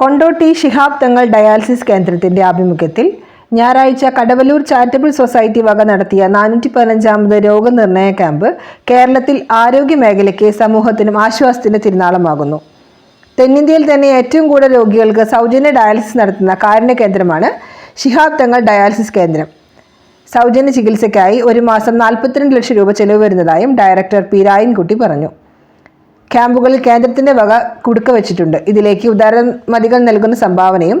Kondotty Shihab Thangal dialysis കേന്ദ്രത്തിന്റെ ആഭിമുഖ്യത്തിൽ ഞായറാഴ്ച കടവല്ലൂർ ചാരിറ്റബിൾ സൊസൈറ്റി വക നടത്തിയ 415ാമത് രോഗനിർണയ ക്യാമ്പ് കേരളത്തിൽ ആരോഗ്യ മേഖലയ്ക്ക് സമൂഹത്തിനും ആശ്വാസത്തിന്റെ തിരുനാളമാകുന്നു. തെന്നിന്ത്യയിൽ തന്നെ ഏറ്റവും കൂടുതൽ രോഗികൾക്ക് സൗജന്യ ഡയാലിസിസ് നടത്തുന്ന കാരുണ്യ കേന്ദ്രമാണ് ശിഹാബ് തങ്ങൾ ഡയാലിസിസ് കേന്ദ്രം. സൗജന്യ ചികിത്സയ്ക്കായി ഒരു മാസം 42 ലക്ഷം രൂപ ചെലവ് വരുന്നതായും ഡയറക്ടർ പി രായൻകുട്ടി പറഞ്ഞു. ക്യാമ്പുകളിൽ കേന്ദ്രത്തിന്റെ വക കുടുക്ക വെച്ചിട്ടുണ്ട്. ഇതിലേക്ക് ഉദാരമതികൾ നൽകുന്ന സംഭാവനയും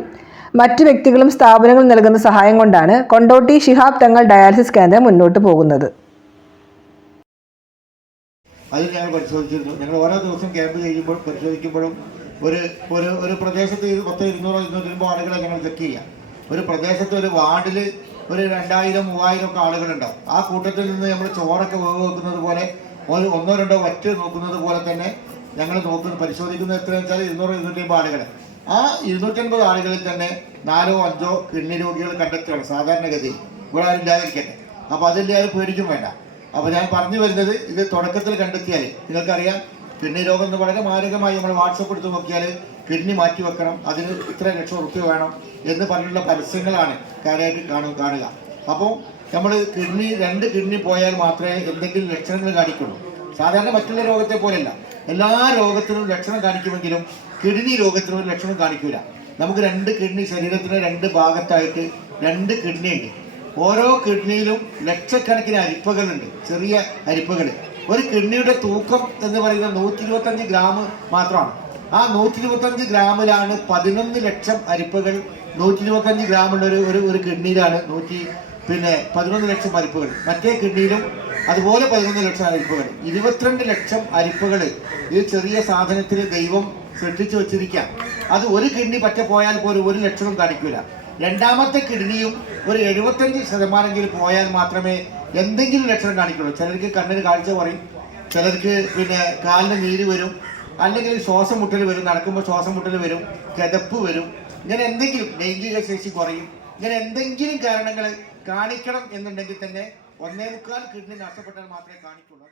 മറ്റു വ്യക്തികളും സ്ഥാപനങ്ങളും നൽകുന്ന സഹായം കൊണ്ടാണ് കൊണ്ടോട്ടി ശിഹാബ് തങ്ങൾ ഡയാലിസിസ് കേന്ദ്രം മുന്നോട്ട് പോകുന്നത്. അത് ഞങ്ങൾ പരിശോധിച്ചിരുന്നു. ഞങ്ങൾ ഓരോ ദിവസം ക്യാമ്പ് ചെയ്യുമ്പോൾ പരിശോധിക്കുമ്പോഴും ഒരു പ്രദേശത്ത് 200-250 ആളുകളെ ഞങ്ങൾ ചെക്ക് ചെയ്യാം. ഒരു പ്രദേശത്ത് ഒരു വാർഡിൽ ഒരു 2000-3000 ഒക്കെ ആളുകളുണ്ടാവും. ആ കൂട്ടത്തിൽ നിന്ന് നമ്മൾ ചോറൊക്കെ വെക്കുന്നത് പോലെ ഒന്നോ രണ്ടോ വറ്റ് നോക്കുന്നത് പോലെ തന്നെ ഞങ്ങൾ പരിശോധിക്കുന്നത് എത്രയെന്ന് വെച്ചാൽ 200-250 ആളുകൾ. ആ 250 ആളുകളിൽ തന്നെ 4-5 കിഡ്നി രോഗികൾ കണ്ടെത്തുകയാണ് സാധാരണഗതിയിൽ. ഇവിടെ ആരും ഇല്ലാതിരിക്കട്ടെ. അപ്പോൾ അതിൻ്റെ ആരും പേടിക്കും വേണ്ട. അപ്പോൾ ഞാൻ പറഞ്ഞു വരുന്നത്, ഇത് തുടക്കത്തിൽ കണ്ടെത്തിയാൽ നിങ്ങൾക്കറിയാം, കിഡ്നി രോഗം എന്ന് വളരെ മാരകമായി നമ്മൾ വാട്സപ്പ് എടുത്ത് നോക്കിയാൽ കിഡ്നി മാറ്റി വെക്കണം, അതിന് ഇത്ര ലക്ഷം റുപ്യ വേണം എന്ന് പറഞ്ഞുള്ള പരസ്യങ്ങളാണ് കാര്യമായിട്ട് കാണുക. അപ്പോൾ നമ്മൾ രണ്ട് കിഡ്നി പോയാൽ മാത്രമേ എന്തെങ്കിലും ലക്ഷണങ്ങൾ കാണിക്കുള്ളൂ. സാധാരണ മറ്റുള്ള രോഗത്തെ പോലെയല്ല, എല്ലാ രോഗത്തിനും ലക്ഷണം കാണിക്കുമെങ്കിലും കിഡ്നി രോഗത്തിനും ഒരു ലക്ഷണം കാണിക്കില്ല. നമുക്ക് 2 കിഡ്നി, ശരീരത്തിന് 2 ഭാഗത്തായിട്ട് 2 കിഡ്നി ഉണ്ട്. ഓരോ കിഡ്നിയിലും ലക്ഷക്കണക്കിന് അരിപ്പകളുണ്ട്, ചെറിയ അരിപ്പകൾ. ഒരു കിഡ്നിയുടെ തൂക്കം എന്ന് പറയുന്നത് 125 ഗ്രാം മാത്രമാണ്. ആ 125 ഗ്രാമിലാണ് 11 ലക്ഷം അരിപ്പകൾ. 125 ഗ്രാമുള്ള ഒരു കിഡ്നിയിലാണ് 11 ലക്ഷം അരിപ്പകൾ. മറ്റേ കിഡ്നിയിലും അതുപോലെ 11 ലക്ഷം അരിപ്പകൾ. 22 ലക്ഷം അരിപ്പകൾ ഈ ചെറിയ സാധനത്തിൽ ദൈവം സൃഷ്ടിച്ചു വെച്ചിരിക്കാം. അത് ഒരു കിഡ്നി പോയാൽ പോലും ഒരു ലക്ഷണം കാണിക്കില്ല. രണ്ടാമത്തെ കിഡ്നിയും ഒരു 75% പോയാൽ മാത്രമേ എന്തെങ്കിലും ലക്ഷണം കാണിക്കുള്ളൂ. ചിലർക്ക് കണ്ണിന് കാഴ്ച കുറയും, ചിലർക്ക് കാലിന് നീര് വരും, അല്ലെങ്കിൽ ശ്വാസം മുട്ടൽ വരും, നടക്കുമ്പോൾ ശ്വാസം മുട്ടൽ വരും, കിതപ്പ് വരും. ഇങ്ങനെ എന്തെങ്കിലും ലൈംഗിക ശേഷി കുറയും, ഇങ്ങനെ എന്തെങ്കിലും കാരണങ്ങൾ കാണിക്കണം എന്നുണ്ടെങ്കിൽ തന്നെ 1.25 കിഡ്നി നഷ്ടപ്പെട്ടാൽ മാത്രമേ കാണിക്കുള്ളൂ.